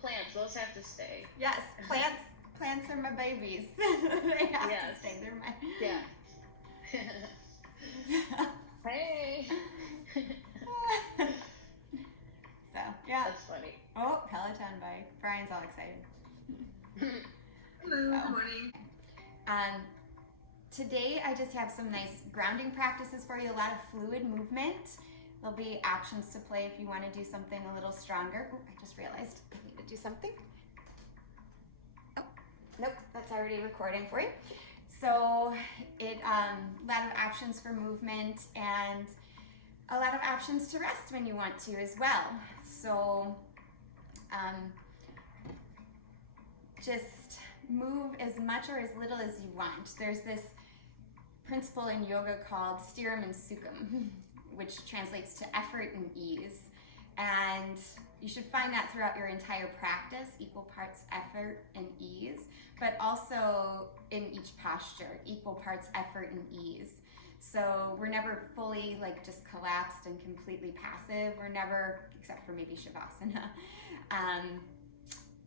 plants, those have to stay. Yes, plants are my babies. They have to stay. They're my. Yeah. Hey. So yeah. That's funny. Oh, Peloton bike. Brian's all excited. Hello. Good morning. Today I just have some nice grounding practices for you. A lot of fluid movement. There'll be options to play if you want to do something a little stronger. Oh, I just realized I need to do something. Oh, nope, that's already recording for you. So a lot of options for movement and a lot of options to rest when you want to as well. So just move as much or as little as you want. There's this principle in yoga called sthira and sukham, which translates to effort and ease. And you should find that throughout your entire practice, equal parts effort and ease, but also in each posture, equal parts effort and ease. So we're never fully like just collapsed and completely passive. We're never, except for maybe Shavasana.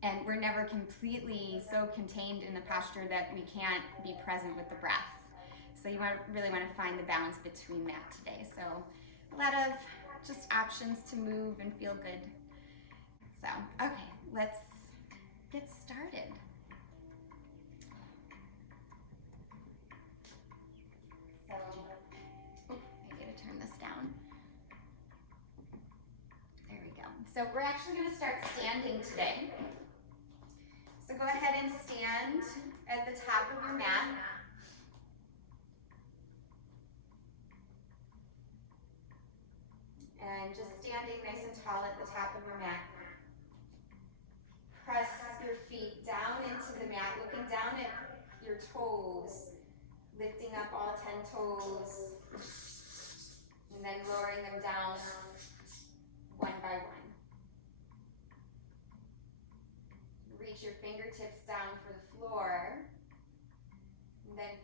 And we're never completely so contained in the posture that we can't be present with the breath. So you really want to find the balance between that today. So a lot of just options to move and feel good. So, okay, let's get started. So, I gotta turn this down. There we go. So we're actually gonna start standing today. So go ahead and stand at the top of your mat. And just standing nice and tall at the top of your mat. Press your feet down into the mat, looking down at your toes, lifting up all 10 toes, and then lowering them down one by one. Reach your fingertips down for the floor, and then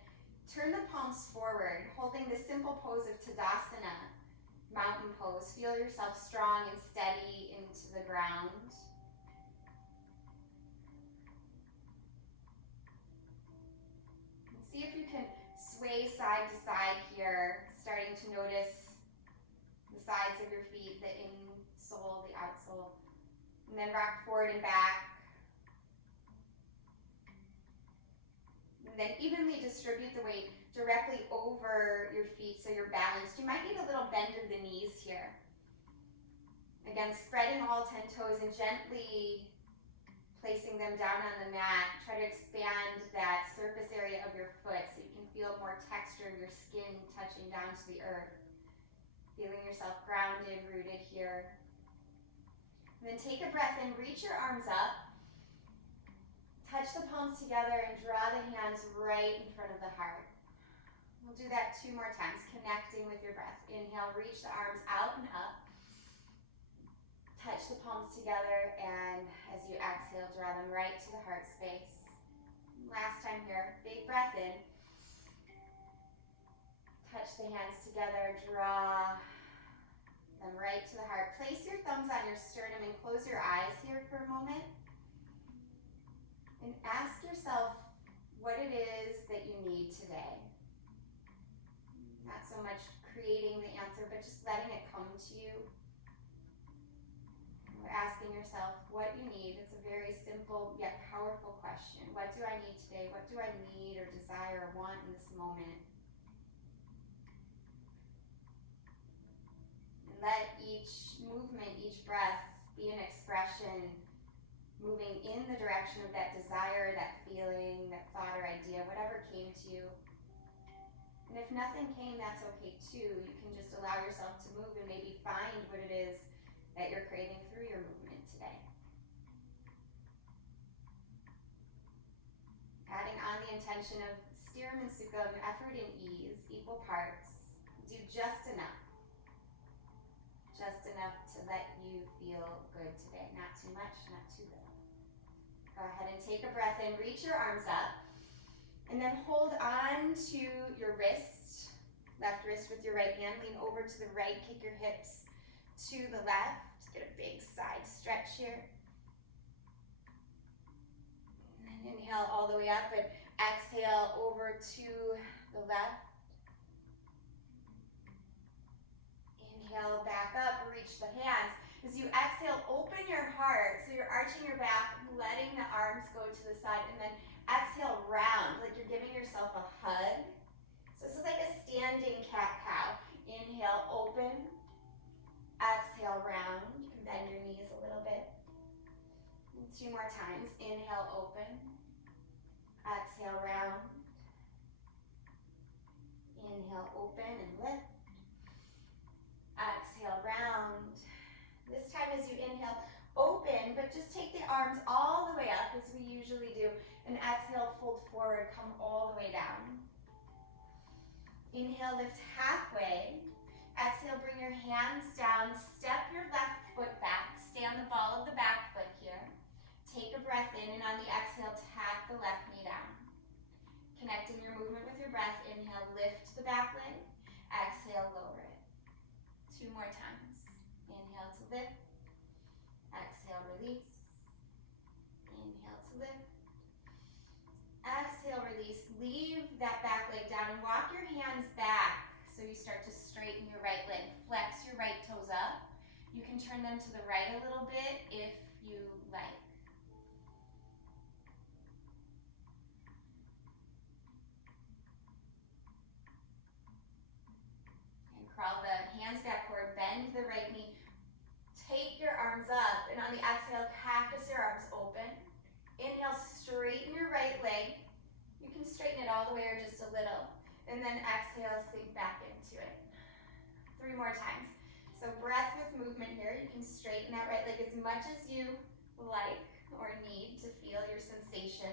turn the palms forward, holding the simple pose of Tadasana. Mountain pose. Feel yourself strong and steady into the ground. And see if you can sway side to side here, starting to notice the sides of your feet, the insole, the outsole. And then rock forward and back. And then evenly distribute the weight directly over your feet so you're balanced. You might need a little bend of the knees here. Again, spreading all 10 toes and gently placing them down on the mat. Try to expand that surface area of your foot so you can feel more texture of your skin touching down to the earth. Feeling yourself grounded, rooted here. And then take a breath in, reach your arms up. Touch the palms together and draw the hands right in front of the heart. We'll do that 2 more times, connecting with your breath. Inhale, reach the arms out and up. Touch the palms together, and as you exhale, draw them right to the heart space. Last time here, big breath in. Touch the hands together, draw them right to the heart. Place your thumbs on your sternum and close your eyes here for a moment. And ask yourself what it is that you need today. Not so much creating the answer, but just letting it come to you. We're asking yourself what you need. It's a very simple yet powerful question. What do I need today? What do I need or desire or want in this moment? And let each movement, each breath be an expression moving in the direction of that desire, that feeling, that thought or idea, whatever came to you. And if nothing came, that's okay too. You can just allow yourself to move and maybe find what it is that you're craving through your movement today. Adding on the intention of sthira and sukham, effort and ease, equal parts. Do just enough. Just enough to let you feel good today. Not too much, not too little. Go ahead and take a breath in, reach your arms up, and then hold on to your wrist, left wrist with your right hand, lean over to the right, kick your hips to the left, get a big side stretch here. Inhale all the way up and exhale over to the left. Inhale back up, reach the hands. As you exhale, open your heart. So you're arching your back, letting the arms go to the side, and then exhale round, like you're giving yourself a hug. So this is like a standing cat-cow. Inhale, open. Exhale, round. You can bend your knees a little bit. 2 more times. Inhale, open. Exhale, round. Inhale, open and lift. Exhale, round. This time as you inhale, open, but just take the arms all the way up as we usually do. And exhale, fold forward, come all the way down. Inhale, lift halfway. Exhale, bring your hands down. Step your left foot back. Stay on the ball of the back foot here. Take a breath in, and on the exhale, tap the left knee down. Connecting your movement with your breath. Inhale, lift the back leg. Exhale, lower it. 2 more times. Inhale to lift. Exhale, release. Inhale to lift. Exhale, release. Leave that back leg down and walk your hands back so you start to straighten your right leg. Flex your right toes up. You can turn them to the right a little bit if you like. And crawl the hands back forward. Bend the right knee. Take your arms up, and on the exhale, cactus your arms open. Inhale, straighten your right leg. You can straighten it all the way or just a little. And then exhale, sink back into it. 3 more times. So breath with movement here. You can straighten that right leg as much as you like or need to feel your sensation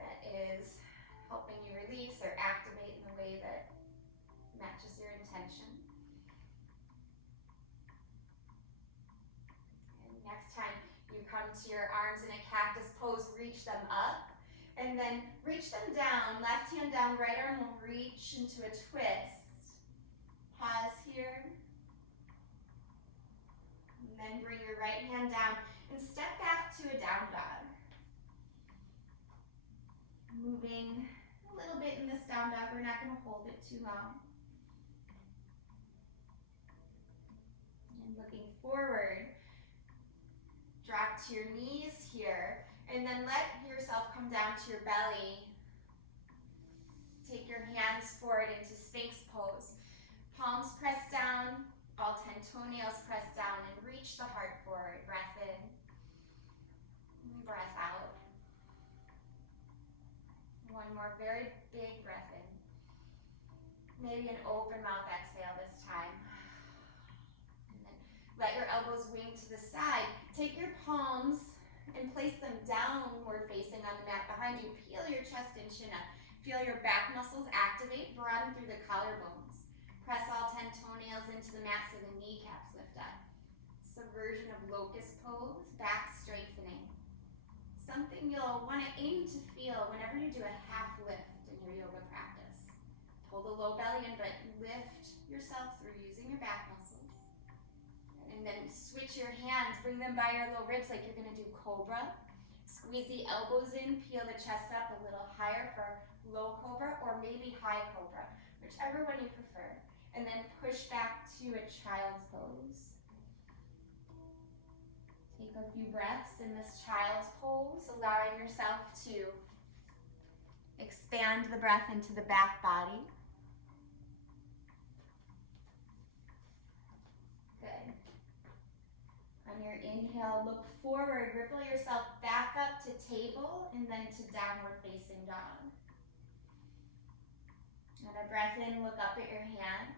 that is helping you release or activate in a way that matches your intention. And next time you come to your arms in a cactus pose, reach them up and then reach them down. Left hand down, right arm will reach into a twist. Pause here. And then bring your right hand down and step back to a down dog. Moving a little bit in this down dog. We're not going to hold it too long. And looking forward, drop to your knees here, and then let yourself come down to your belly. Take your hands forward into Sphinx pose. Palms press down, all 10 toenails press down, and reach the heart forward. Breath in, breath out. 1 more very big breath in. Maybe an open mouth exhale this time. And then let your elbows wing to the side. Take your palms and place them downward facing on the mat behind you. Peel your chest and chin up. Feel your back muscles activate, broaden through the collarbones. Press all 10 toenails into the mat so the kneecaps lift up. Subversion of locust pose, back strengthening. Something you'll want to aim to feel whenever you do a half lift in your yoga practice. Pull the low belly in, but lift yourself through using your back muscles. And then switch your hands, bring them by your low ribs like you're going to do cobra. Squeeze the elbows in, peel the chest up a little higher for low cobra or maybe high cobra, whichever one you prefer. And then push back to a child's pose. Take a few breaths in this child's pose, allowing yourself to expand the breath into the back body. Good. On your inhale, look forward, ripple yourself back up to table and then to downward facing dog. And a breath in, look up at your hands.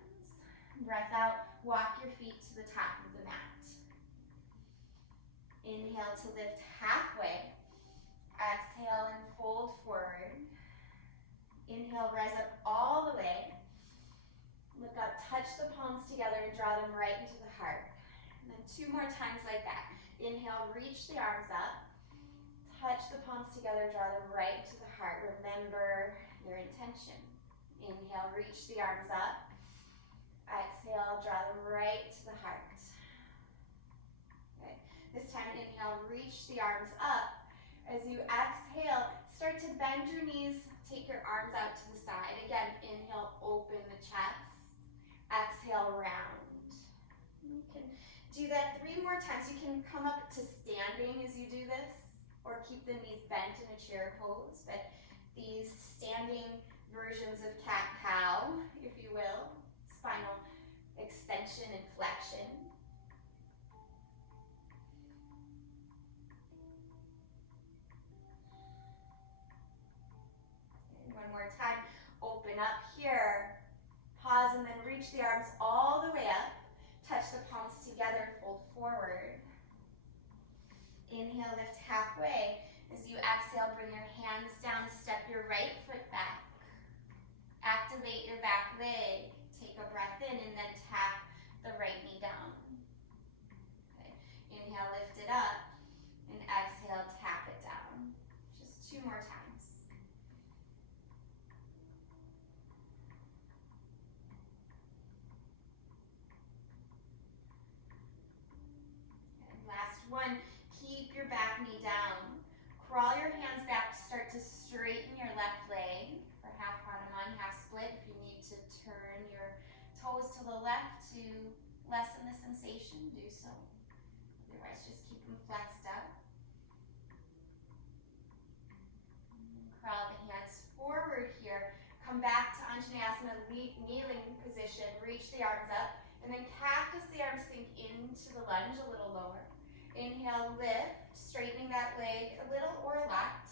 Breath out, walk your feet to the top of the mat. Inhale to lift halfway. Exhale and fold forward. Inhale, rise up all the way. Look up, touch the palms together and draw them right into the heart. And then 2 more times like that. Inhale, reach the arms up. Touch the palms together, draw them right to the heart. Remember your intention. Inhale, reach the arms up. Exhale, draw them right to the heart. Good. This time, inhale, reach the arms up. As you exhale, start to bend your knees, take your arms out to the side. Again, inhale, open the chest. Exhale, round. You can do that 3 more times. You can come up to standing as you do this, or keep the knees bent in a chair pose. But these standing versions of cat-cow, if you will, spinal extension and flexion. And one more time, open up here. Pause and then reach the arms all the way up. Touch the palms together, fold forward. Inhale, lift halfway. As you exhale, bring your hands down, step your right foot back. Activate your back leg. Take a breath in and then tap the right knee down. Okay. Inhale, lift it up. And exhale, tap it down. Just 2 more times. Last one, keep your back knee down. Crawl your hands back, start to straighten your left leg for half Hanuman, half split. If you need to turn your toes to the left to lessen the sensation, do so. Otherwise, just keep them flexed up. Crawl the hands forward here. Come back to Anjaneyasana, kneeling position. Reach the arms up. And then cactus the arms, sink into the lunge a little lower. Inhale, lift, straightening that leg a little or a lot.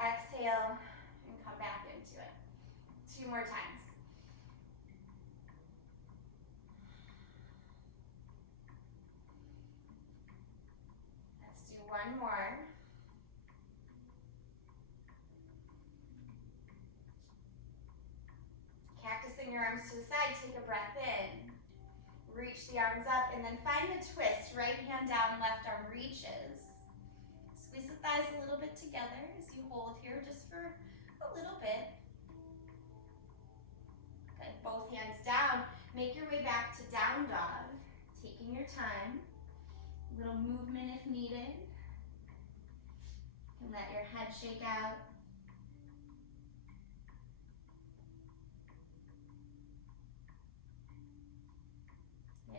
Exhale, and come back into it. 2 more times. Let's do 1 more. Cactusing your arms to the side, take a breath in. Reach the arms up and then find the twist. Right hand down, left arm reaches. Squeeze the thighs a little bit together as you hold here just for a little bit. Good, both hands down. Make your way back to down dog. Taking your time. A little movement if needed. You can let your head shake out.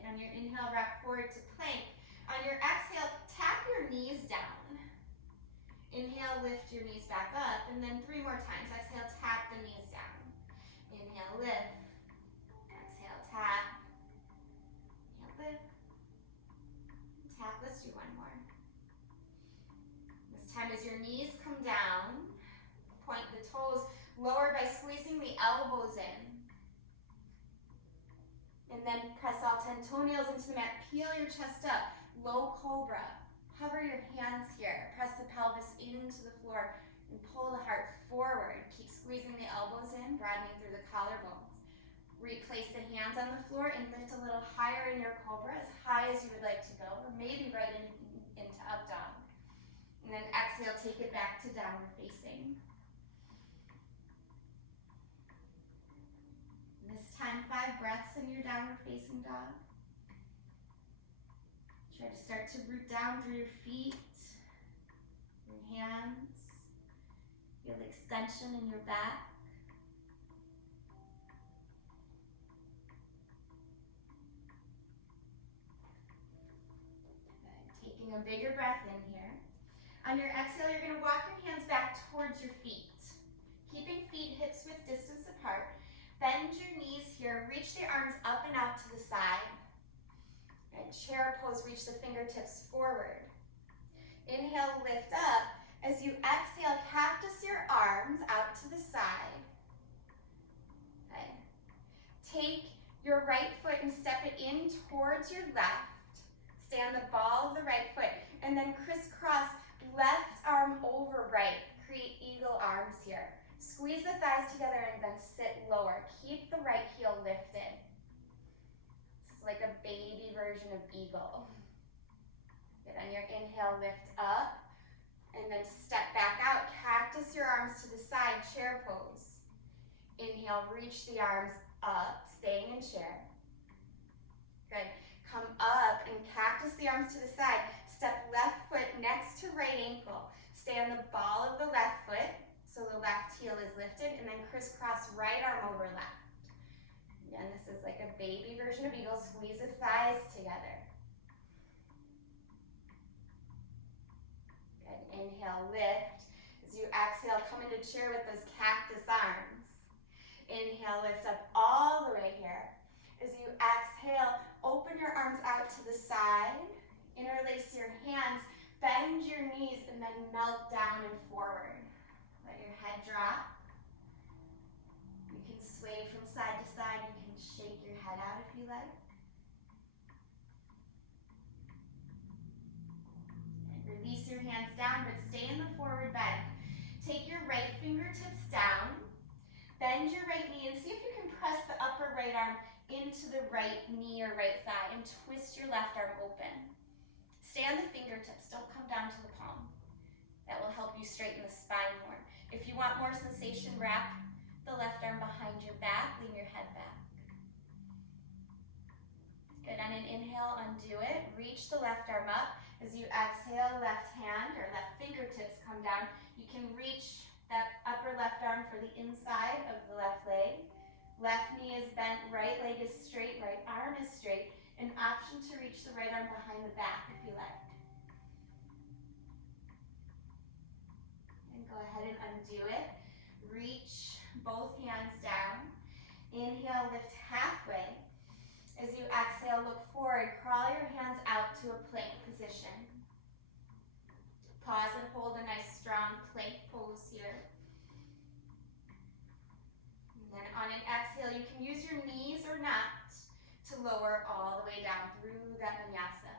On your inhale, rock forward to plank. On your exhale, tap your knees down. Inhale, lift your knees back up, and then 3 more times. Exhale, tap the knees down. Inhale, lift. Exhale, tap. Inhale, lift. Tap. Let's do 1 more. This time as your knees come down, point the toes, lower by squeezing the elbows in. And then press all 10 toenails into the mat. Peel your chest up. Low cobra. Hover your hands here. Press the pelvis into the floor and pull the heart forward. Keep squeezing the elbows in, broadening through the collarbones. Replace the hands on the floor and lift a little higher in your cobra, as high as you would like to go, or maybe right into up dog. And then exhale, take it back to downward facing. This time, 5 breaths in your downward facing dog. Try to start to root down through your feet, your hands. Feel the extension in your back. Good. Taking a bigger breath in here. On your exhale, you're going to walk your hands back towards your feet. Keeping feet hips width distance apart. Bend your knees here, reach the arms up and out to the side. And chair pose, reach the fingertips forward. Inhale, lift up. As you exhale, cactus your arms out to the side. Okay. Take your right foot and step it in towards your left. Stay on the ball of the right foot. And then crisscross left arm over right. Create eagle arms here. Squeeze the thighs together and then sit lower. Keep the right heel lifted. This is like a baby version of eagle. Good. On your inhale, lift up. And then step back out. Cactus your arms to the side, chair pose. Inhale, reach the arms up, staying in chair. Good. Come up and cactus the arms to the side. Step left foot next to right ankle. Stay on the ball of the left foot, so the left heel is lifted, and then crisscross right arm over left. Again, this is like a baby version of eagle. Squeeze the thighs together. Good. Inhale, lift. As you exhale, come into chair with those cactus arms. Inhale, lift up all the way here. As you exhale, open your arms out to the side. Interlace your hands, bend your knees, and then melt down and forward. Let your head drop. You can sway from side to side. You can shake your head out if you like. And release your hands down, but stay in the forward bend. Take your right fingertips down. Bend your right knee and see if you can press the upper right arm into the right knee or right thigh and twist your left arm open. Stay on the fingertips, don't come down to the palm. That will help you straighten the spine more. If you want more sensation, wrap the left arm behind your back, lean your head back. Good, on an inhale, undo it. Reach the left arm up. As you exhale, left hand or left fingertips come down. You can reach that upper left arm for the inside of the left leg. Left knee is bent, right leg is straight, right arm is straight. An option to reach the right arm behind the back if you like. And go ahead and undo it. Reach both hands down. Inhale, lift halfway. As you exhale, look forward. Crawl your hands out to a plank position. Pause and hold a nice strong plank pose here. And then on an exhale, you can use your knees or not to lower all the way down through that vinyasa.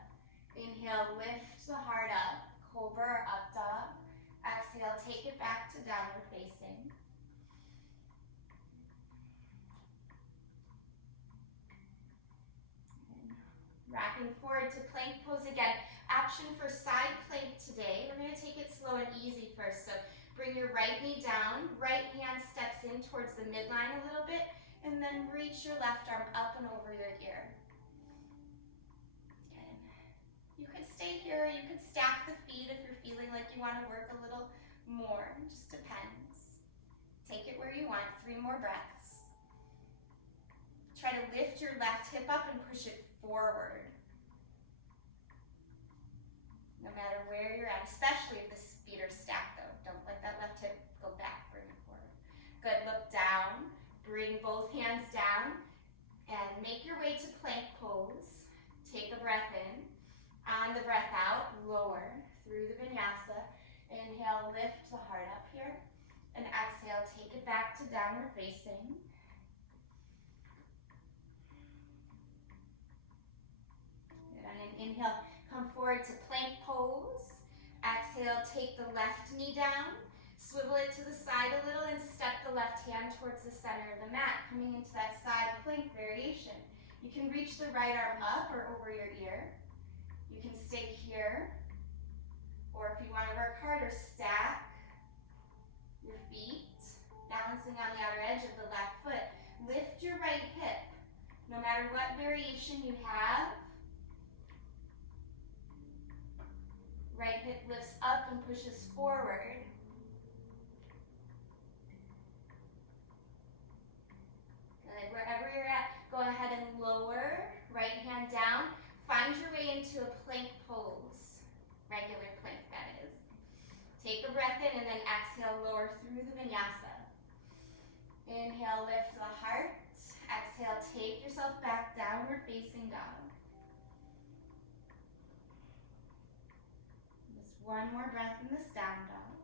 Inhale, lift the heart up, cobra or up dog. Exhale, take it back to downward facing. Rocking forward to plank pose again. Option for side plank today. We're going to take it slow and easy first. So bring your right knee down. Right hand steps in towards the midline a little bit. And then reach your left arm up and over your ear. Good. You could stay here. You could stack the feet if you're feeling like you want to work a little more. It just depends. Take it where you want. 3 more breaths. Try to lift your left hip up and push it forward. No matter where you're at, especially if the feet are stacked though. Don't let that left hip go back, bring it forward. Good, look down, bring both hands down, and make your way to plank pose. Take a breath in. On the breath out, lower through the vinyasa. Inhale, lift the heart up here. And exhale, take it back to downward facing. Good, on an inhale, come forward to plank pose. Exhale, take the left knee down. Swivel it to the side a little and step the left hand towards the center of the mat, coming into that side plank variation. You can reach the right arm up or over your ear. You can stay here. Or if you want to work harder, stack your feet, balancing on the outer edge of the left foot. Lift your right hip. No matter what variation you have, right hip lifts up and pushes forward. Good. Wherever you're at, go ahead and lower. Right hand down. Find your way into a plank pose. Regular plank, that is. Take a breath in and then exhale, lower through the vinyasa. Inhale, lift the heart. Exhale, take yourself back, downward facing dog. Just one more breath in this down dog.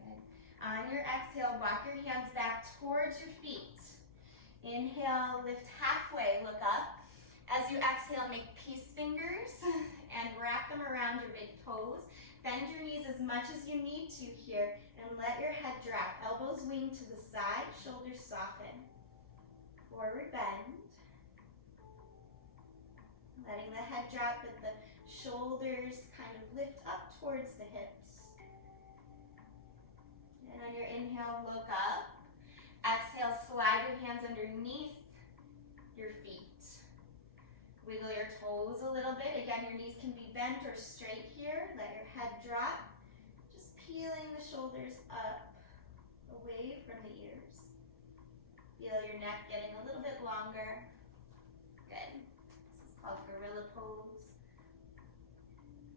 Good. On your exhale, walk your hands back towards your feet. Inhale, lift halfway, look up. As you exhale, make peace fingers and wrap them around your big toes. Bend your knees as much as you need to here and let your head drop. Elbows wing to the side, shoulders soften. Forward bend. Letting the head drop, but the shoulders kind of lift up towards the hips. And on your inhale, look up. Exhale, slide your hands underneath your feet. Wiggle your toes a little bit. Again, your knees can be bent or straight here. Let your head drop. Just peeling the shoulders up, away from the ears. Feel your neck getting a little bit longer. Good. This is called gorilla pose.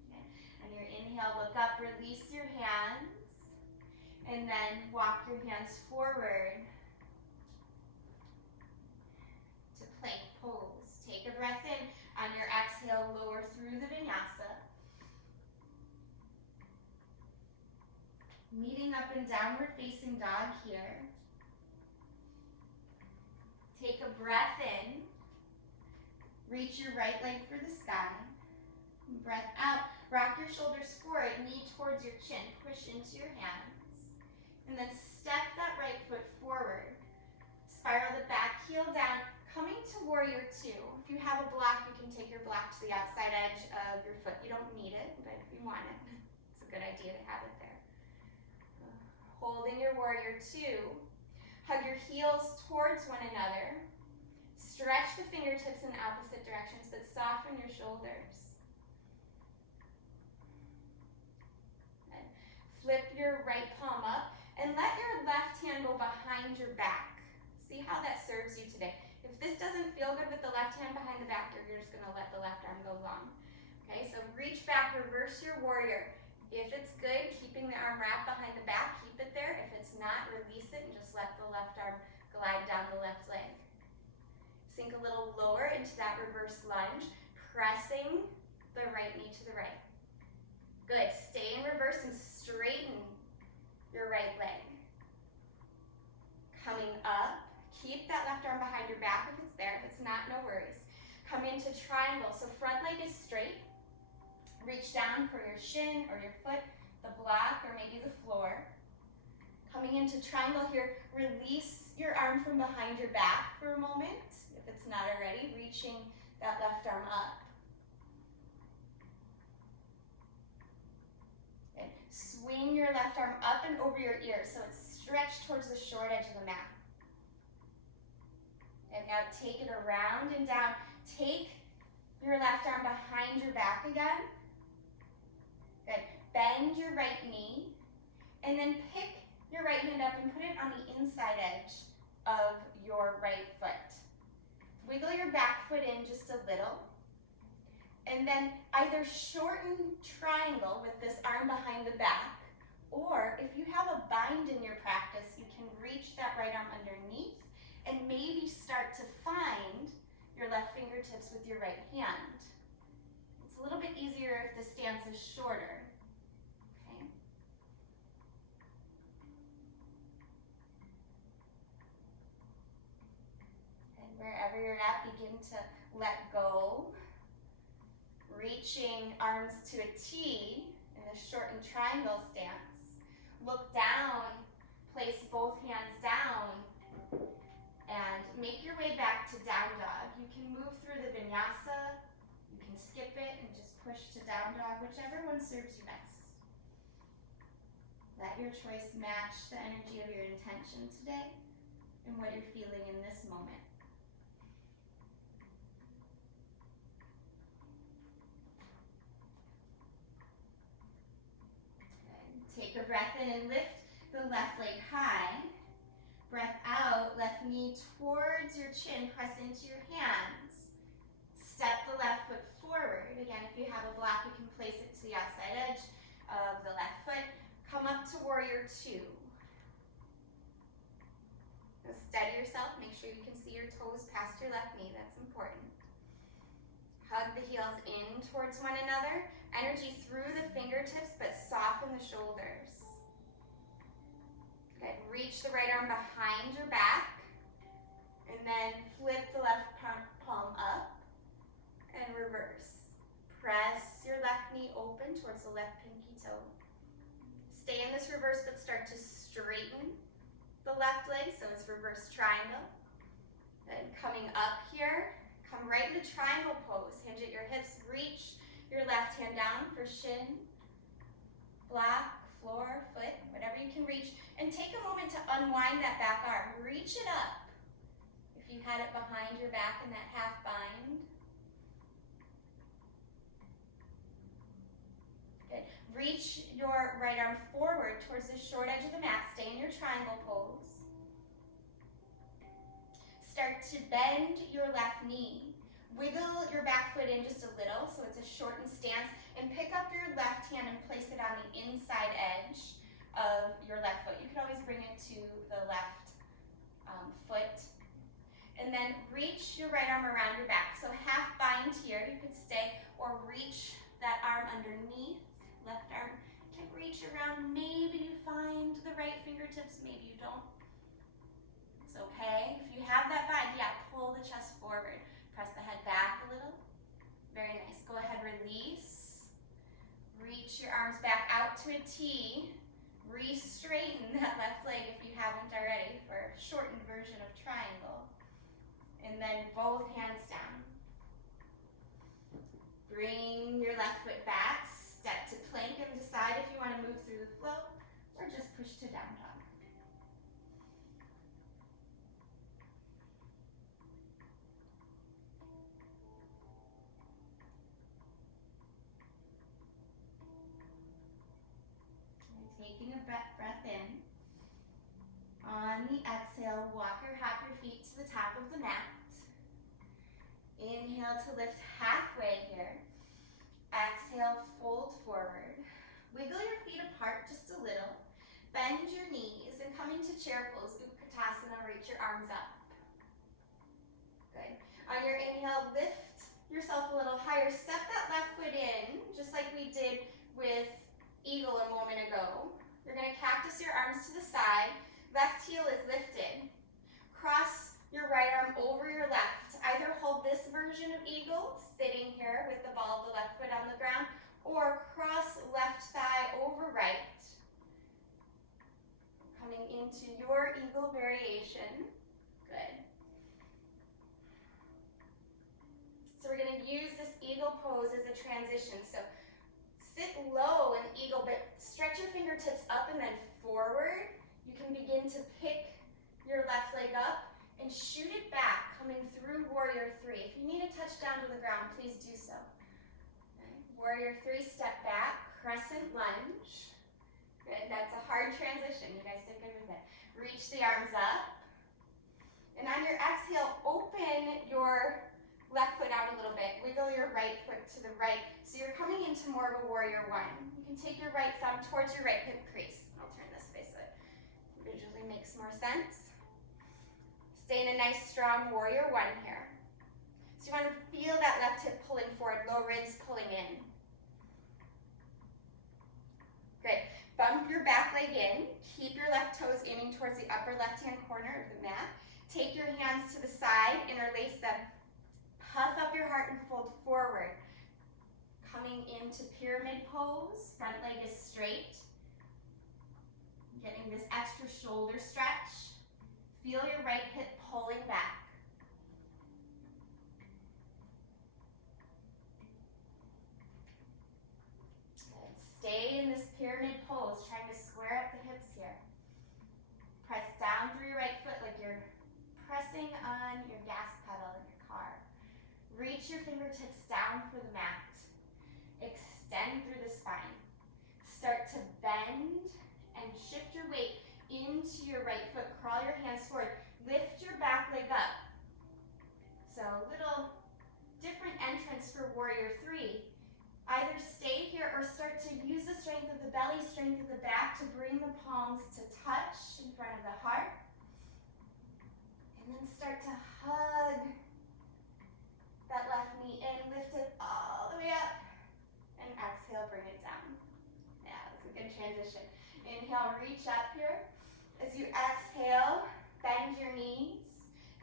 Okay. On your inhale, look up, release your hands, and then walk your hands forward to plank pose. Take a breath in. On your exhale, lower through the vinyasa. Meeting up in downward facing dog here. Take a breath in. Reach your right leg for the sky. Breath out. Rock your shoulders forward, knee towards your chin. Push into your hands. And then step that right foot forward. Spiral the back heel down. Coming to warrior two. If you have a block, you can take your block to the outside edge of your foot. You don't need it, but if you want it, it's a good idea to have it there. Holding your warrior two. Hug your heels towards one another. Stretch the fingertips in opposite directions, but soften your shoulders. And flip your right palm up and let your left hand go behind your back. See how that serves you today. If this doesn't feel good with the left hand behind the back, you're just going to let the left arm go long. Okay, so reach back, reverse your warrior. If it's good, keeping the arm wrapped behind the back, keep it there. If it's not, release it and just let the left arm glide down the left leg. Sink a little lower into that reverse lunge, pressing the right knee to the right. Good. Stay in reverse and straighten your right leg. Coming up, keep that left arm behind your back if it's there. If it's not, no worries. Come into triangle. So front leg is straight. Reach down for your shin or your foot, the block, or maybe the floor. Coming into triangle here, release your arm from behind your back for a moment. If it's not already, reaching that left arm up. Okay. Swing your left arm up and over your ear so it's stretched towards the short edge of the mat. And now take it around and down. Take your left arm behind your back again. Good. Bend your right knee. And then pick your right hand up and put it on the inside edge of your right foot. Wiggle your back foot in just a little. And then either shorten triangle with this arm behind the back, or if you have a bind in your practice, you can reach that right arm underneath and maybe start to find your left fingertips with your right hand. It's a little bit easier if the stance is shorter. Okay. And wherever you're at, begin to let go. Reaching arms to a T in the shortened triangle stance. Look down, place both hands down, and make your way back to down dog. You can move through the vinyasa, you can skip it and just push to down dog, whichever one serves you best. Let your choice match the energy of your intention today and what you're feeling in this moment. Good. Take a breath in and lift the left leg high. Breath out, left knee towards your chin, press into your hands. Step the left foot forward. Again, if you have a block, you can place it to the outside edge of the left foot. Come up to warrior two. Now steady yourself, make sure you can see your toes past your left knee, that's important. Hug the heels in towards one another. Energy through the fingertips, but soften the shoulders. Good. Reach the right arm behind your back, and then flip the left palm up and reverse. Press your left knee open towards the left pinky toe. Stay in this reverse, but start to straighten the left leg, so it's reverse triangle. Then coming up here, come right into triangle pose. Hinge at your hips, reach your left hand down for shin, block, floor, foot, whatever you can reach, and And take a moment to unwind that back arm. Reach it up if you had it behind your back in that half bind. Good. Reach your right arm forward towards the short edge of the mat. Stay in your triangle pose. Start to bend your left knee. Wiggle your back foot in just a little so it's a shortened stance, and pick up your left hand and place it on the inside edge of your left foot. You can always bring it to the left foot. And then reach your right arm around your back. So half bind here, you could stay, or reach that arm underneath. Left arm can reach around. Maybe you find the right fingertips, maybe you don't. It's okay. If you have that bind, yeah, pull the chest forward. Press the head back a little. Very nice. Go ahead, release. Reach your arms back out to a T. Re-straighten that left leg if you haven't already for a shortened version of triangle. And then both hands down. Bring your left foot back. Step to plank and decide if you want to move through the flow or just push to down dog. Taking a breath in. On the exhale, hop your feet to the top of the mat. Inhale to lift halfway here. Exhale, fold forward. Wiggle your feet apart just a little. Bend your knees and come into chair pose. Garudasana, reach your arms up. Good. On your inhale, lift yourself a little higher. Step that left foot in, just like we did with eagle a moment ago. You're going to cactus your arms to the side. Left heel is lifted. Cross your right arm over your left. Either hold this version of eagle, sitting here with the ball of the left foot on the ground, or cross left thigh over right. Coming into your eagle variation. Good. So we're going to use this eagle pose as a transition. So sit low in eagle, but stretch your fingertips up and then forward. You can begin to pick your left leg up and shoot it back, coming through warrior three. If you need to touch down to the ground, please do so. Okay. Warrior three, step back, crescent lunge. Good, that's a hard transition. You guys did good with it. Reach the arms up. And on your exhale, open your left foot out a little bit. Wiggle your right foot to the right. So you're coming into more of a warrior one. You can take your right thumb towards your right hip crease. I'll turn this way so it visually makes more sense. Stay in a nice strong warrior one here. So you want to feel that left hip pulling forward, low ribs pulling in. Great. Bump your back leg in. Keep your left toes aiming towards the upper left-hand corner of the mat. Take your hands to the side, interlace them. Puff up your heart and fold forward. Coming into pyramid pose. Front leg is straight. Getting this extra shoulder stretch. Feel your right hip pulling back. Good. Stay in this pyramid pose, trying to square up the hips here. Press down through your right foot like you're pressing on your gas pedal in your car. Reach your fingertips down for the mat. Extend through the spine. Start to bend and shift your weight into your right foot. Crawl your hands forward. Lift your back leg up. So a little different entrance for warrior three. Either stay here or start to use the strength of the belly, strength of the back to bring the palms to touch in front of the heart. And then start to hug that left knee in, lift it all the way up, and exhale, bring it down. Yeah, that's a good transition. Inhale, reach up here. As you exhale, bend your knees.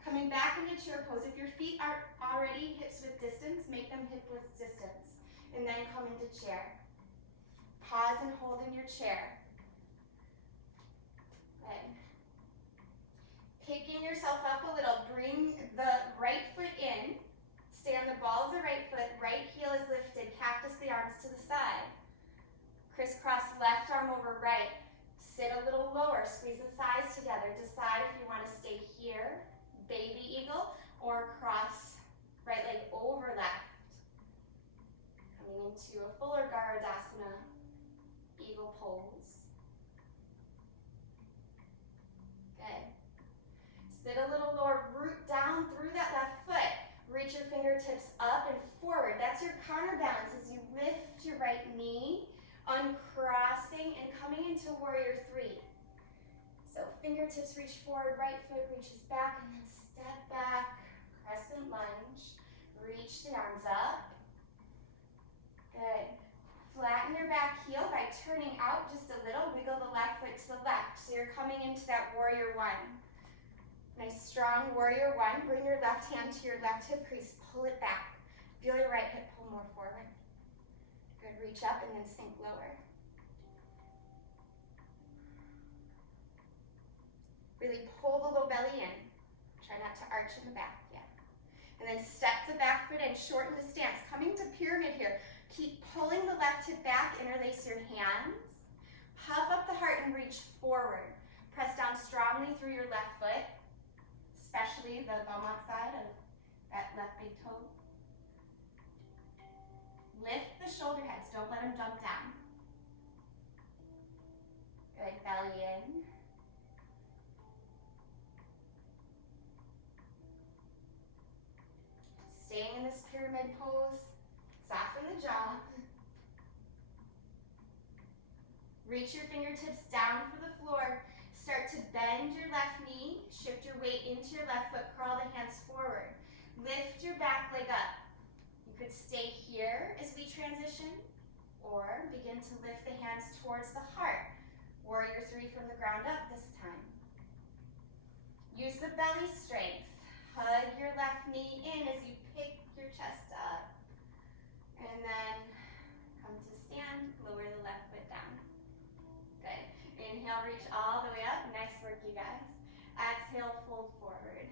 Coming back into chair pose. If your feet aren't already hips width distance, make them hip width distance. And then come into chair. Pause and hold in your chair. Good. Picking yourself up a little, bring the right foot in. Stay on the ball of the right foot, right heel is lifted, cactus the arms to the side. Crisscross left arm over right. Sit a little lower, squeeze the thighs together. Decide if you want to stay here, baby eagle, or cross right leg over left. Coming into a fuller Garudasana, eagle pose. Good. Sit a little lower, root down through that left foot. Reach your fingertips up and forward. That's your counterbalance as you lift your right knee, uncrossing and coming into warrior three. So fingertips reach forward, right foot reaches back, and then step back, crescent lunge. Reach the arms up. Good. Flatten your back heel by turning out just a little. Wiggle the left foot to the left. So you're coming into that warrior one. Nice strong warrior one. Bring your left hand to your left hip crease. Pull it back. Feel your right hip pull more forward. Good. Reach up and then sink lower. Really pull the low belly in. Try not to arch in the back. Yeah. And then step the back foot in. Shorten the stance. Coming to pyramid here. Keep pulling the left hip back. Interlace your hands. Puff up the heart and reach forward. Press down strongly through your left foot, especially the bum outside of that left big toe. Lift the shoulder heads. Don't let them jump down. Good. Belly in. Staying in this pyramid pose. Soften the jaw. Reach your fingertips down for the floor. Start to bend your left knee. Shift your weight into your left foot. Curl the hands forward. Lift your back leg up. You could stay here as we transition, or begin to lift the hands towards the heart. Warrior three from the ground up this time. Use the belly strength. Hug your left knee in as you pick your chest up. And then come to stand, lower the left foot down. Good. Inhale, reach all the way up. Nice work, you guys. Exhale, fold forward.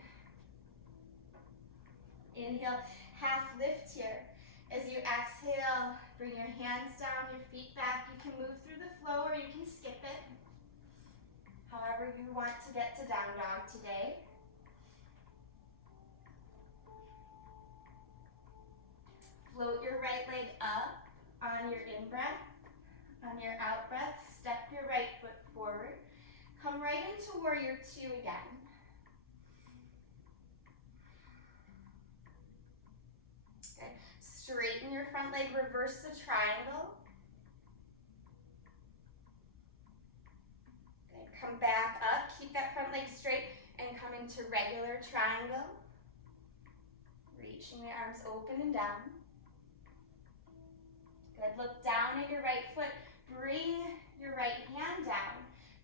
Inhale, half lift here. As you exhale, bring your hands down, your feet back. You can move through the flow or you can skip it. However you want to get to down dog today. Float your right leg up on your in-breath. On your out-breath, step your right foot forward. Come right into warrior two again. Good. Straighten your front leg, reverse the triangle. Good. Come back up, keep that front leg straight, and come into regular triangle. Reaching the arms open and down. Good. Look down at your right foot. Bring your right hand down.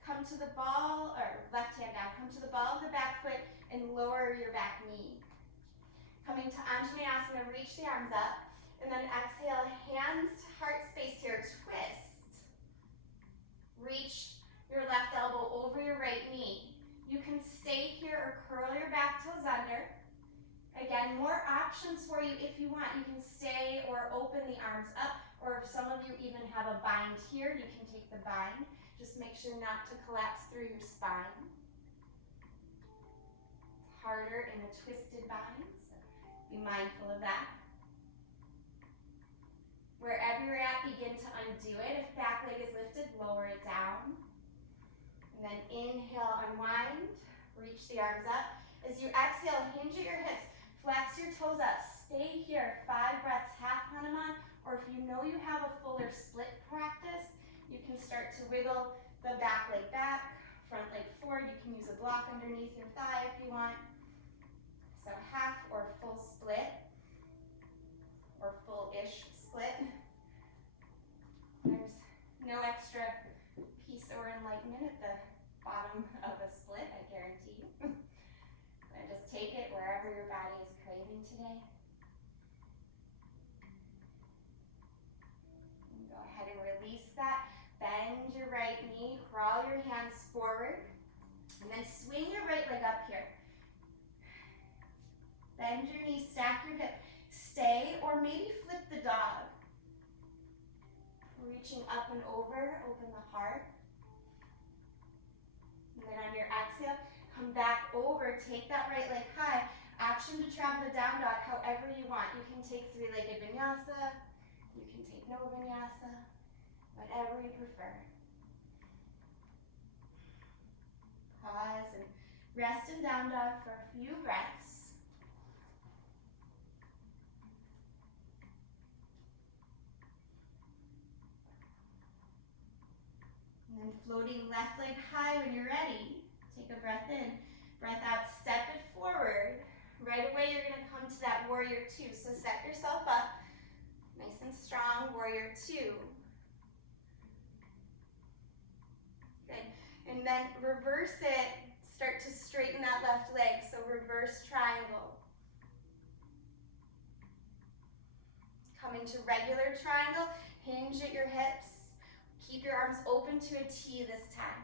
Come to the ball, or left hand down. Come to the ball of the back foot and lower your back knee. Coming to Hanumanasana, reach the arms up. And then exhale, hands to heart space here. Twist. Reach your left elbow over your right knee. You can stay here or curl your back toes under. Again, more options for you if you want. You can stay or open the arms up. Or if some of you even have a bind here, you can take the bind. Just make sure not to collapse through your spine. It's harder in a twisted bind, so be mindful of that. Wherever you're at, begin to undo it. If back leg is lifted, lower it down. And then inhale, unwind, reach the arms up. As you exhale, hinge at your hips, flex your toes up. Stay here, 5 breaths, half Hanuman. Or if you know you have a fuller split practice, you can start to wiggle the back leg back, front leg forward. You can use a block underneath your thigh if you want. So half or full split, or full-ish split. There's no extra peace or enlightenment at the bottom of a split, I guarantee you. And just take it wherever your body is craving today. Go ahead and release that. Bend your right knee, crawl your hands forward, and then swing your right leg up here. Bend your knee, stack your hip. Stay, or maybe flip the dog. Reaching up and over, open the heart. back over, take that right leg high. Option to travel the down dog however you want. You can take three-legged vinyasa, you can take no vinyasa, whatever you prefer. Pause and rest in down dog for a few breaths. And then floating left leg high when you're ready. Take a breath in, breath out, step it forward. Right away you're going to come to that warrior two. So set yourself up, nice and strong, warrior two. Good. And then reverse it, start to straighten that left leg. So reverse triangle. Come into regular triangle, hinge at your hips. Keep your arms open to a T this time.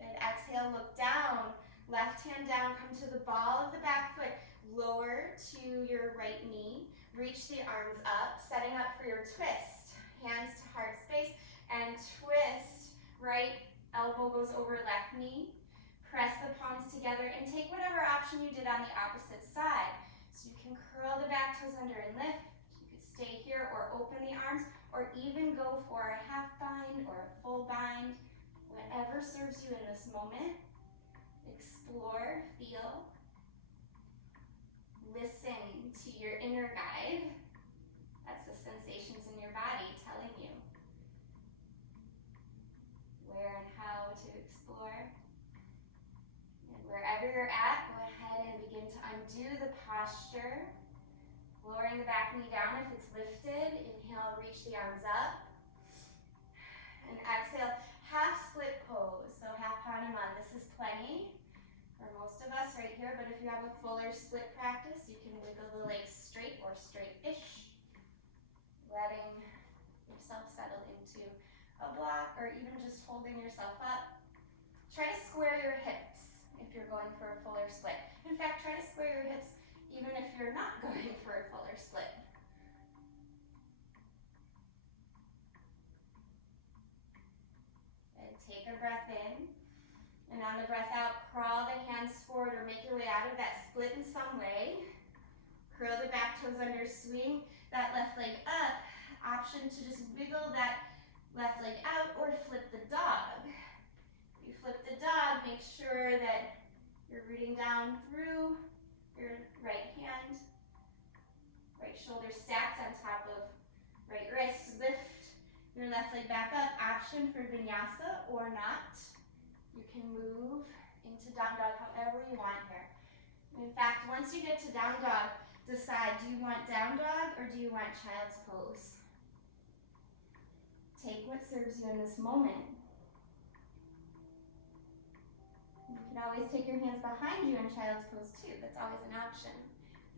Good, exhale, look down. Left hand down, come to the ball of the back foot. Lower to your right knee. Reach the arms up, setting up for your twist. Hands to heart space and twist. Right elbow goes over left knee. Press the palms together and take whatever option you did on the opposite side. So you can curl the back toes under and lift. Stay here or open the arms or even go for a half bind or a full bind. Whatever serves you in this moment. Explore, feel, listen to your inner guide. That's the sensations in your body telling you where and how to explore. And wherever you're at, go ahead and begin to undo the posture. Lowering the back knee down if it's lifted. Inhale, reach the arms up. And exhale, half split pose. So half Hanuman. This is plenty for most of us right here, but if you have a fuller split practice, you can wiggle the legs straight or straight-ish. Letting yourself settle into a block or even just holding yourself up. Try to square your hips if you're going for a fuller split. In fact, try to square your hips even if you're not going for a fuller split. And take a breath in. And on the breath out, crawl the hands forward or make your way out of that split in some way. Curl the back toes under, swing that left leg up. Option to just wiggle that left leg out or flip the dog. You flip the dog, make sure that you're rooting down through your right hand, right shoulder stacked on top of right wrist. Lift your left leg back up. Option for vinyasa or not. You can move into down dog however you want here. In fact, once you get to down dog, decide, do you want down dog or do you want child's pose? Take what serves you in this moment. You can always take your hands behind you in child's pose too. That's always an option.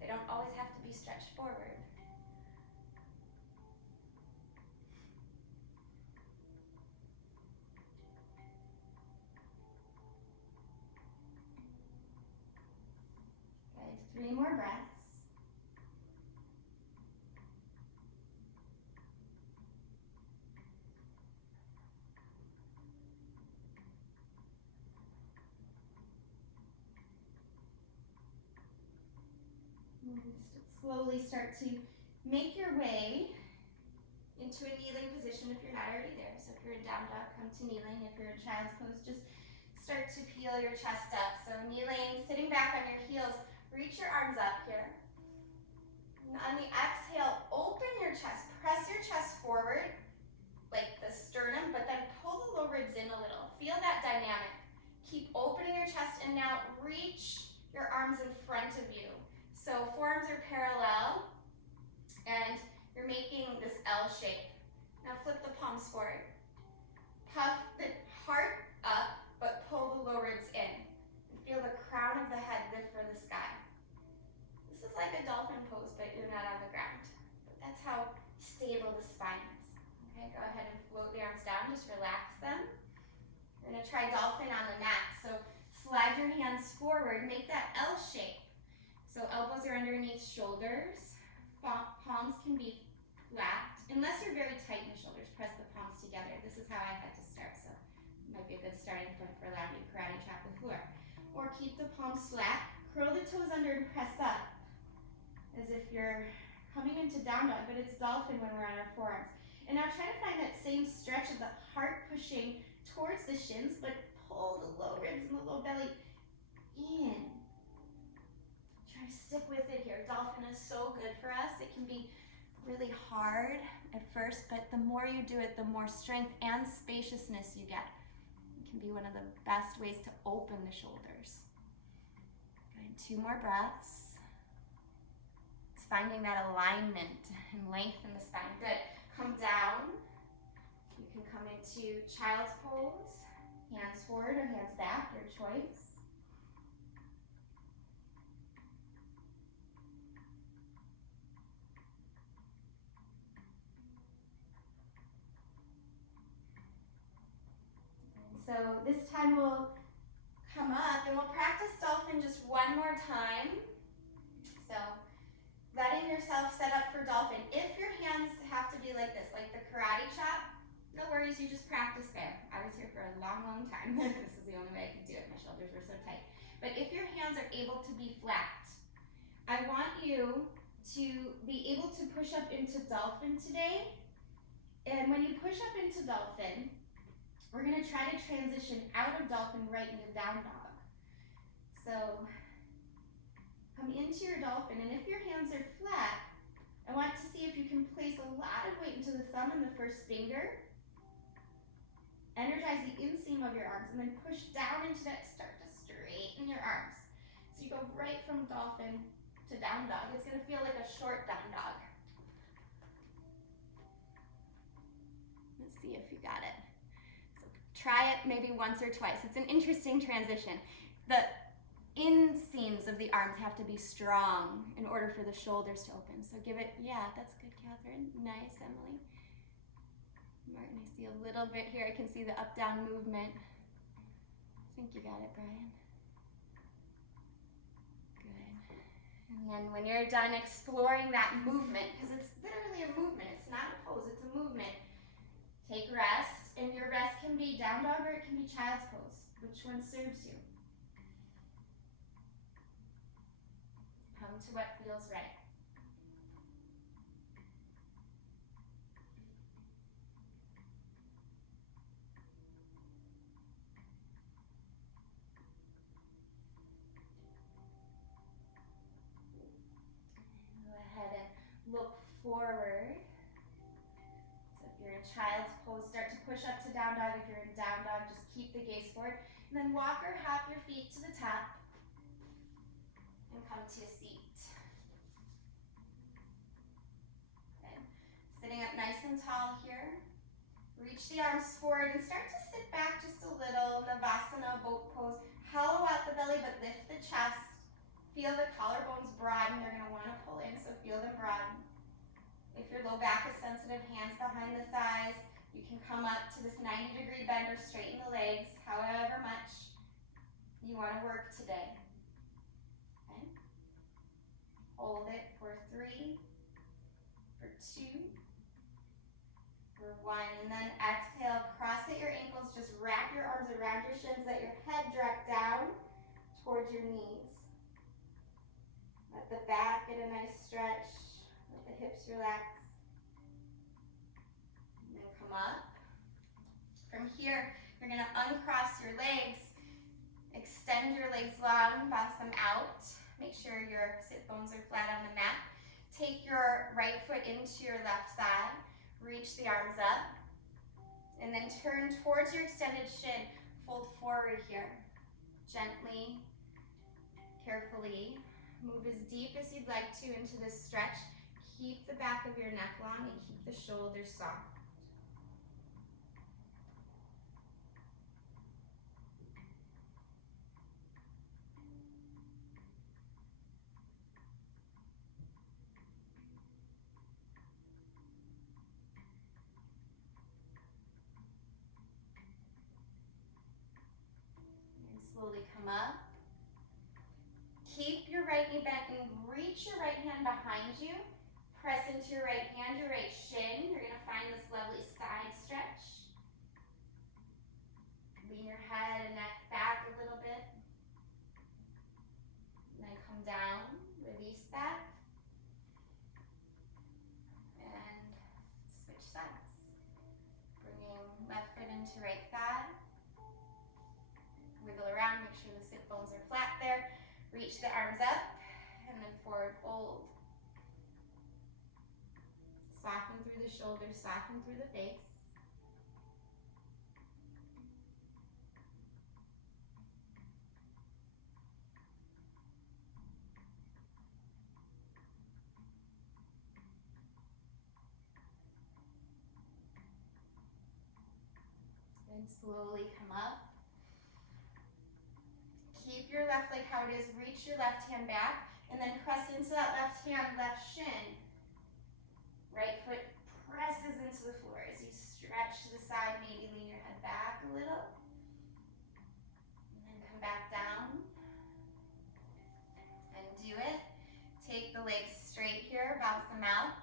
They don't always have to be stretched forward. Good. 3 more breaths. Slowly start to make your way into a kneeling position if you're not already there. So if you're in down dog, come to kneeling. If you're in child's pose, just start to peel your chest up. So kneeling, sitting back on your heels, reach your arms up here. And on the exhale, open your chest. Press your chest forward, like the sternum, but then pull the low ribs in a little. Feel that dynamic. Keep opening your chest and now reach your arms in front of you. So forearms are parallel and you're making this L shape. Now flip the palms forward. Puff the heart up, but pull the low ribs in. And feel the crown of the head lift for the sky. This is like a dolphin pose, but you're not on the ground. But that's how stable the spine is. Okay, go ahead and float the arms down, just relax them. We're gonna try dolphin on the mat. So slide your hands forward, make that L shape. So elbows are underneath shoulders. Palms can be flat. Unless you're very tight in the shoulders, press the palms together. This is how I had to start. So Might be a good starting point for Latin karate chop the floor. Or keep the palms flat, curl the toes under and press up as if you're coming into down dog, but it's dolphin when we're on our forearms. And now try to find that same stretch of the heart pushing towards the shins, but pull the low ribs and the low belly in. Try to stick with it here. Dolphin is so good for us. It can be really hard at first, but the more you do it, the more strength and spaciousness you get. It can be one of the best ways to open the shoulders. Good. 2 more breaths. It's finding that alignment and length in the spine. Good. Come down. You can come into child's pose. Hands forward or hands back, your choice. So this time we'll come up and we'll practice dolphin just one more time. So letting yourself set up for dolphin. If your hands have to be like this, like the karate chop, no worries, you just practice there. I was here for a long, long time. This is the only way I could do it. My shoulders were so tight. But if your hands are able to be flat, I want you to be able to push up into dolphin today. And when you push up into dolphin, we're gonna try to transition out of dolphin right into down dog. So come into your dolphin, and if your hands are flat, I want to see if you can place a lot of weight into the thumb and the first finger. Energize the inseam of your arms, and then push down into that, start to straighten your arms. So you go right from dolphin to down dog. It's gonna feel like a short down dog. Let's see if you got it. Try it maybe once or twice. It's an interesting transition. The inseams of the arms have to be strong in order for the shoulders to open. So give it, yeah, that's good, Catherine. Nice, Emily. Martin, I see a little bit here. I can see the up-down movement. I think you got it, Brian. Good. And then when you're done exploring that movement, because it's literally a movement, it's not a pose, it's a movement. Take rest, and your rest can be down dog or it can be child's pose. Which one serves you? Come to what feels right. Go ahead and look forward. Child's pose, start to push up to down dog. If you're in down dog, just keep the gaze forward. And then walk or hop your feet to the top and come to a seat. Good. Sitting up nice and tall here. Reach the arms forward and start to sit back just a little. Navasana, boat pose. Hollow out the belly, but lift the chest. Feel the collarbones broaden. You're going to want to pull in, so feel them broaden. If your low back is sensitive, hands behind the thighs. You can come up to this 90-degree bend or straighten the legs, however much you want to work today. Okay. Hold it for 3, for 2, for 1, and then exhale, cross at your ankles, just wrap your arms around your shins, let your head drop down towards your knees. Let the back get a nice stretch. Let the hips relax. And then come up. From here, you're going to uncross your legs. Extend your legs long, bounce them out. Make sure your sit bones are flat on the mat. Take your right foot into your left thigh. Reach the arms up. And then turn towards your extended shin. Fold forward here. Gently, carefully. Move as deep as you'd like to into this stretch. Keep the back of your neck long and keep the shoulders soft. And slowly come up. Keep your right knee bent and reach your right hand behind you. Press into your right hand, your right shin. You're going to find this lovely side stretch. into right thigh. Wiggle around, make sure the sit bones are flat there. Reach the arms up, and then forward fold. Soften through the shoulders, soften through the face. And slowly come up. Keep your left leg how it is. Reach your left hand back and then press into that left hand, left shin. Right foot presses into the floor as you stretch to the side. Maybe lean your head back a little. And then come back down. And do it. Take the legs straight here. Bounce them out.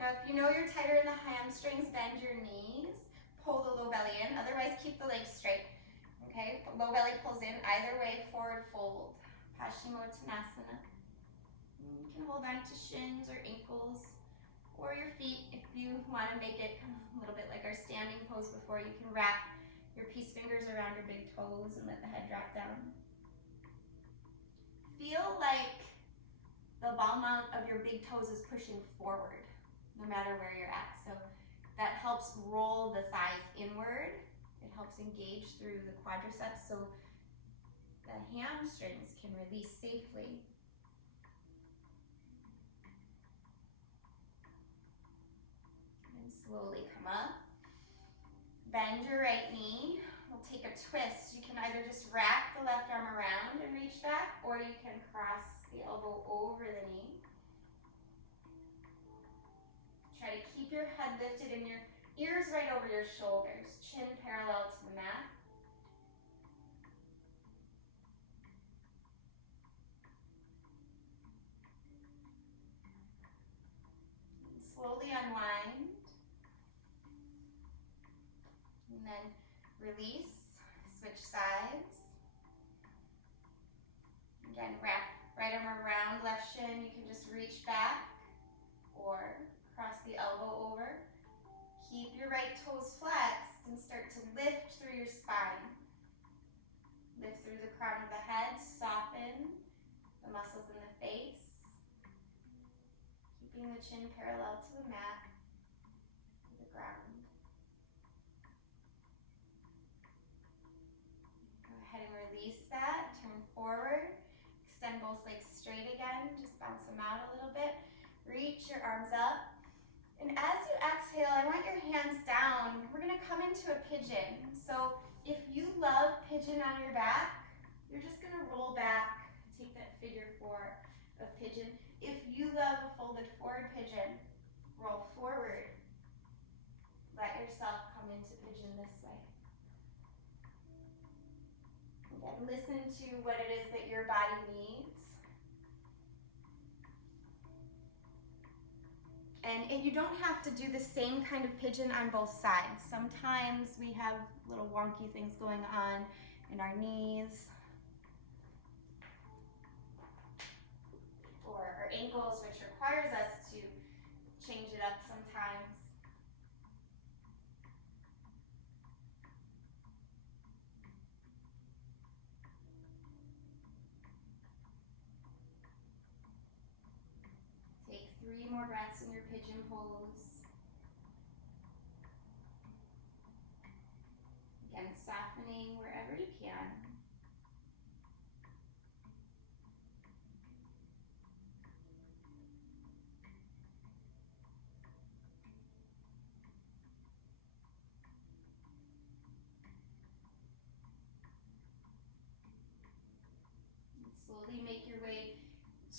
Now if you know you're tighter in the hamstrings, bend your knees. Pull the low belly in. Otherwise, keep the legs straight. Okay, the low belly pulls in either way, forward fold. Paschimottanasana. You can hold on to shins or ankles or your feet if you want to make it a little bit like our standing pose before. You can wrap your peace fingers around your big toes and let the head drop down. Feel like the ball mount of your big toes is pushing forward, no matter where you're at. So that helps roll the thighs inward. It helps engage through the quadriceps so the hamstrings can release safely. And slowly come up. Bend your right knee. We'll take a twist. You can either just wrap the left arm around and reach back, or you can cross the elbow over the knee. Try to keep your head lifted and your ears right over your shoulders, chin parallel to the mat. And slowly unwind. And then release, switch sides. Again, wrap right arm around left shin. You can just reach back or cross the elbow over. Keep your right toes flexed and start to lift through your spine. Lift through the crown of the head, soften the muscles in the face. Keeping the chin parallel to the mat, to the ground. Go ahead and release that, turn forward. Extend both legs straight again, just bounce them out a little bit. Reach your arms up. And as you exhale, I want your hands down. We're gonna come into a pigeon. So if you love pigeon on your back, you're just gonna roll back, take that figure four of pigeon. If you love a folded forward pigeon, roll forward. Let yourself come into pigeon this way. Again, listen to what it is that your body needs. And you don't have to do the same kind of pigeon on both sides. Sometimes we have little wonky things going on in our knees or our ankles, which requires us to change it up sometimes. Take 3 more breaths in your pigeon pose. Again, softening wherever you can. And slowly make your way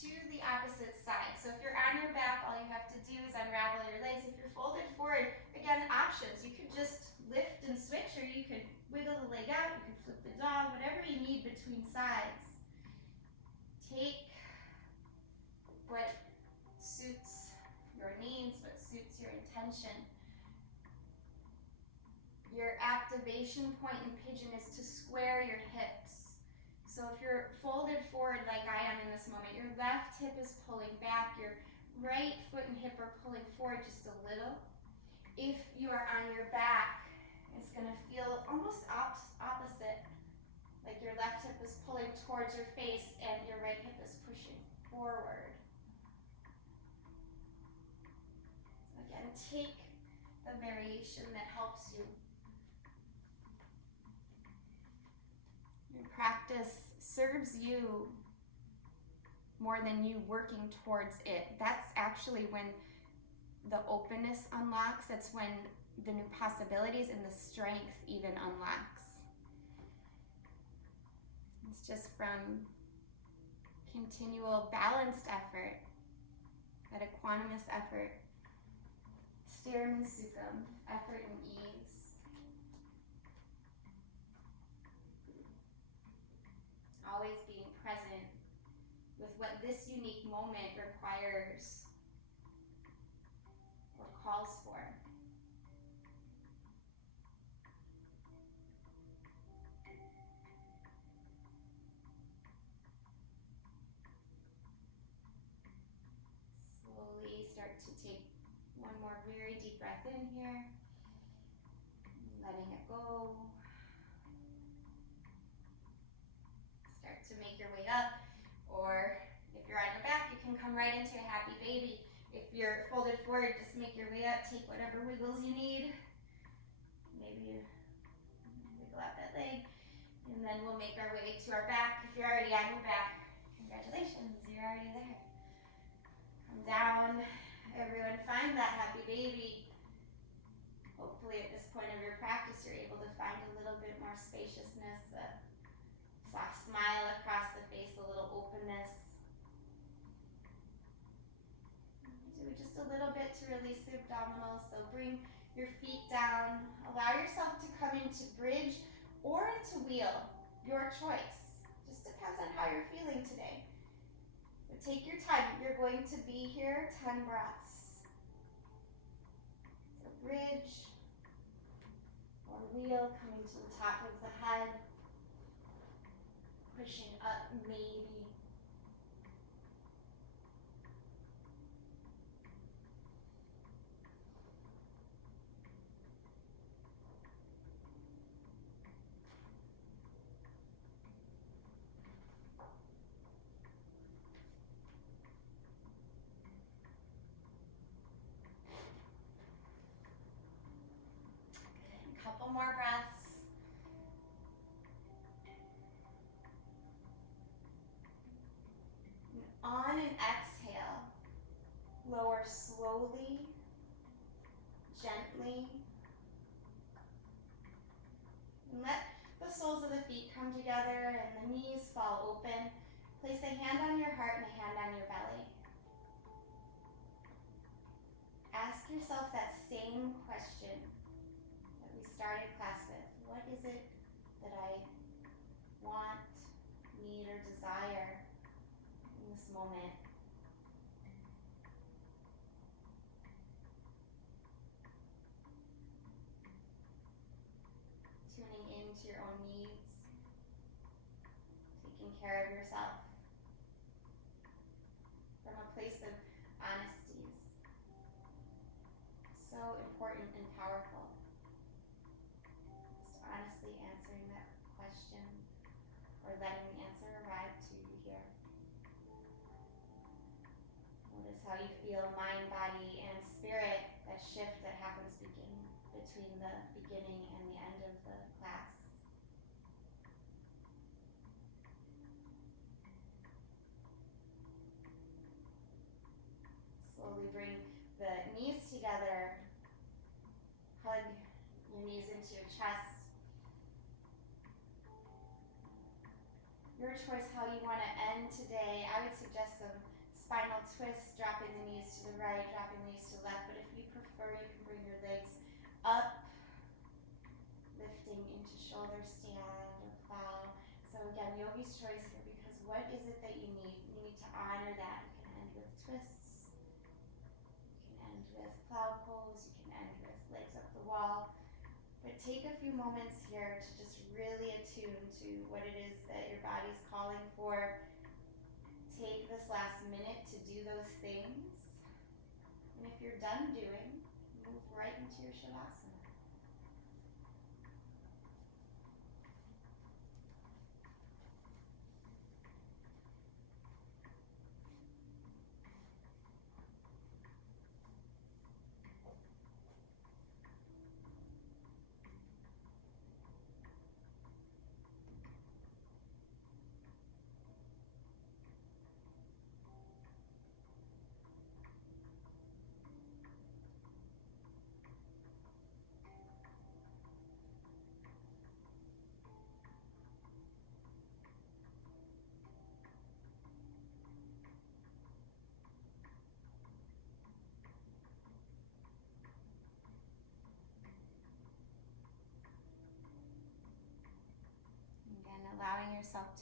to the opposite side. So if you're on your back, all you have to do is unravel your legs. If you're folded forward, again, options. You could just lift and switch, or you could wiggle the leg out, you could flip the dog, whatever you need between sides. Take what suits your needs, what suits your intention. Your activation point in pigeon is to square your hips. So if you're folded forward like I am in this moment, your left hip is pulling back, your right foot and hip are pulling forward just a little. If you are on your back, it's It's going to feel almost opposite, like your left hip is pulling towards your face and your right hip is pushing forward. Again, take the variation that helps you. Your practice serves you more than you working towards it. That's actually when the openness unlocks. That's when the new possibilities and the strength even unlocks. It's just from continual balanced effort, that equanimous effort, sthira and sukham, effort and ease. Always being present with what this unique moment requires or calls for. Slowly start to take one more very deep breath in here, letting it go. Start to make your way up, or if you're on your back, you can come right into a happy baby. If you're folded forward, just make your way up, take whatever wiggles you need. Maybe you wiggle out that leg, and then we'll make our way to our back. If you're already on your back, congratulations, you're already there. Come down, everyone find that happy baby. Hopefully at this point of your practice, you're able to find a little bit more spaciousness, a soft smile across the face, a little openness. Do just a little bit to release the abdominals. So bring your feet down. Allow yourself to come into bridge or into wheel, your choice. Just depends on how you're feeling today. So take your time. You're going to be here 10 breaths. So bridge or wheel, coming to the top of the head. Pushing up, maybe. Good. Couple more breaths. On an exhale, lower slowly, gently, and let the soles of the feet come together and the knees fall open. Place a hand on your heart and a hand on your belly. Ask yourself that same question that we started class with. What is it that I want, need, or desire in this moment? Tuning into your own needs, taking care of yourself from a place of honesty is so important and powerful. Just honestly answering that question or letting the answer arrive to you here. Notice how you feel mind, body, and spirit, that shift that happens between the beginning and the end of the class. Slowly bring the knees together. Hug your knees into your chest. Your choice how you want to end today. I would suggest some spinal twists, dropping the knees to the right, dropping the knees to the left. But if you prefer, you can bring your legs up, lifting into shoulder stand or plow. So again, yogi's choice here, because what is it that you need? You need to honor that. You can end with twists. You can end with plow pose. You can end with legs up the wall. But take a few moments here to just really attune to what it is that your body's calling for. Take this last minute to do those things. And if you're done doing, move right into your Shavasana.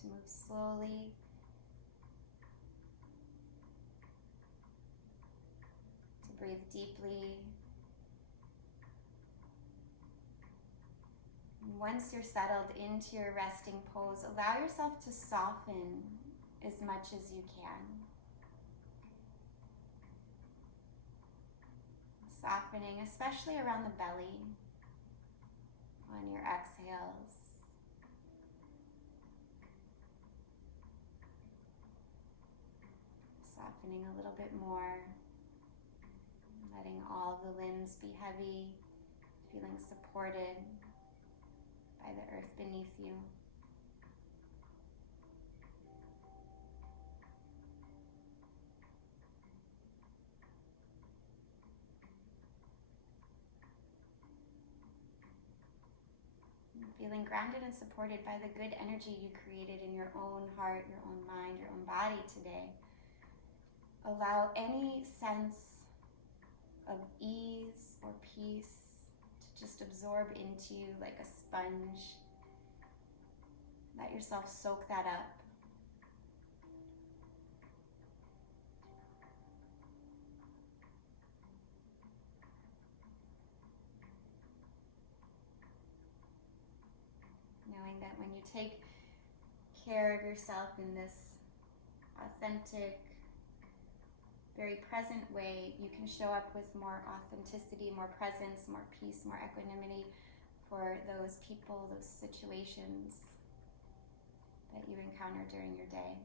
to move slowly. To breathe deeply. And once you're settled into your resting pose, allow yourself to soften as much as you can. Softening, especially around the belly on your exhales. Softening a little bit more, letting all of the limbs be heavy, feeling supported by the earth beneath you. Feeling grounded and supported by the good energy you created in your own heart, your own mind, your own body today. Allow any sense of ease or peace to just absorb into you like a sponge. Let yourself soak that up. Knowing that when you take care of yourself in this authentic, very present way, you can show up with more authenticity, more presence, more peace, more equanimity for those people, those situations that you encounter during your day.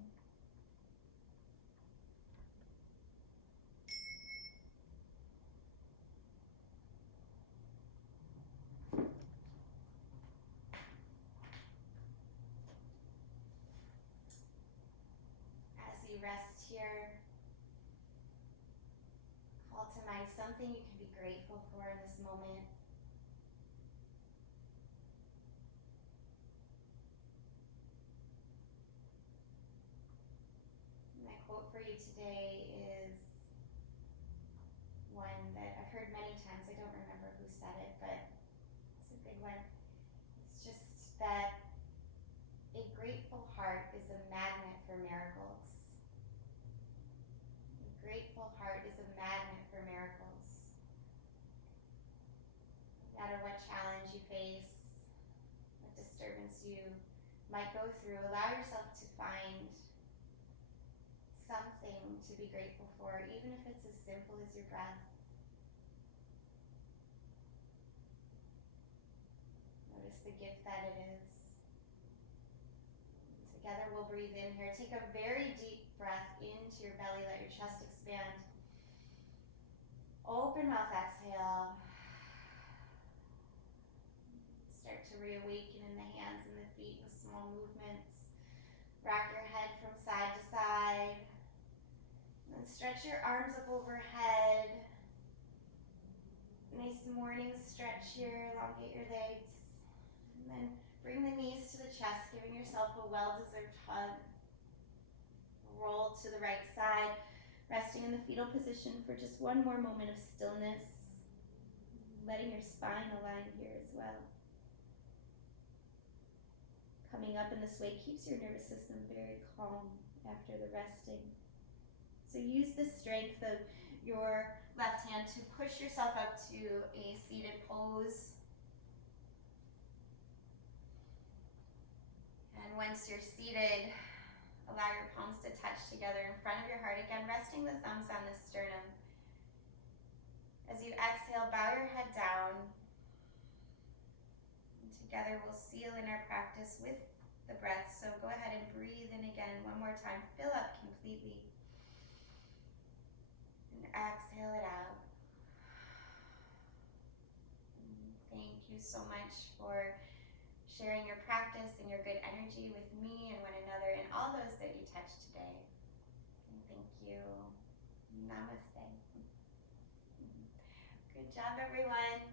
As you rest here, call to mind something you can be grateful for in this moment. My quote for you today is one that I've heard many times. I don't remember who said it, but it's a big one. It's just that a grateful heart is a magnet for miracles. A grateful heart is a magnet for miracles. No matter what challenge you face, what disturbance you might go through, allow yourself to find something to be grateful for, even if it's as simple as your breath. Notice the gift that it is. Together we'll breathe in here. Take a very deep breath into your belly. Let your chest expand. Open mouth, exhale. Start to reawaken in the hands and the feet with small movements. Rock your head from side to side. And then stretch your arms up overhead. Nice morning stretch here. Elongate your legs. And then bring the knees to the chest, giving yourself a well-deserved hug. Roll to the right side, resting in the fetal position for just one more moment of stillness. Letting your spine align here as well. Coming up in this way keeps your nervous system very calm after the resting. So use the strength of your left hand to push yourself up to a seated pose. And once you're seated, allow your palms to touch together in front of your heart. Again, resting the thumbs on the sternum. As you exhale, bow your head down. And together we'll seal in our practice with the breath. So go ahead and breathe in again one more time. Fill up completely. And exhale it out. Thank you so much for sharing your practice and your good energy with me and one another and all those that you touched today. And thank you. Namaste. Good job, everyone.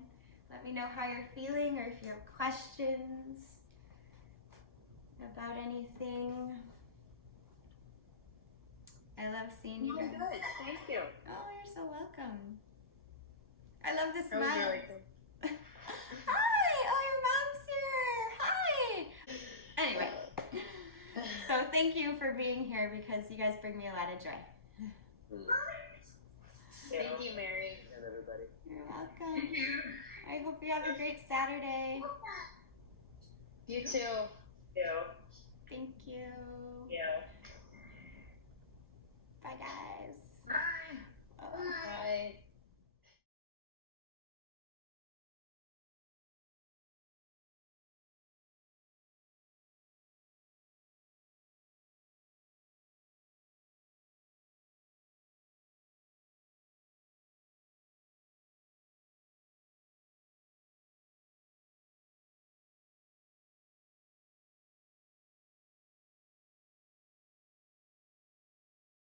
Let me know how you're feeling or if you have questions about anything. I love seeing you guys. Good. Thank you. Oh, you're so welcome. I love the That was smile. really cool. Hi! Oh, your mom's here! Hi! Anyway, thank you for being here because you guys bring me a lot of joy. Thank you, Mary. And everybody. You're welcome. Thank you. I hope you have a great Saturday. You too. Thank you. Yeah. Bye, guys. Bye. Oh. Bye.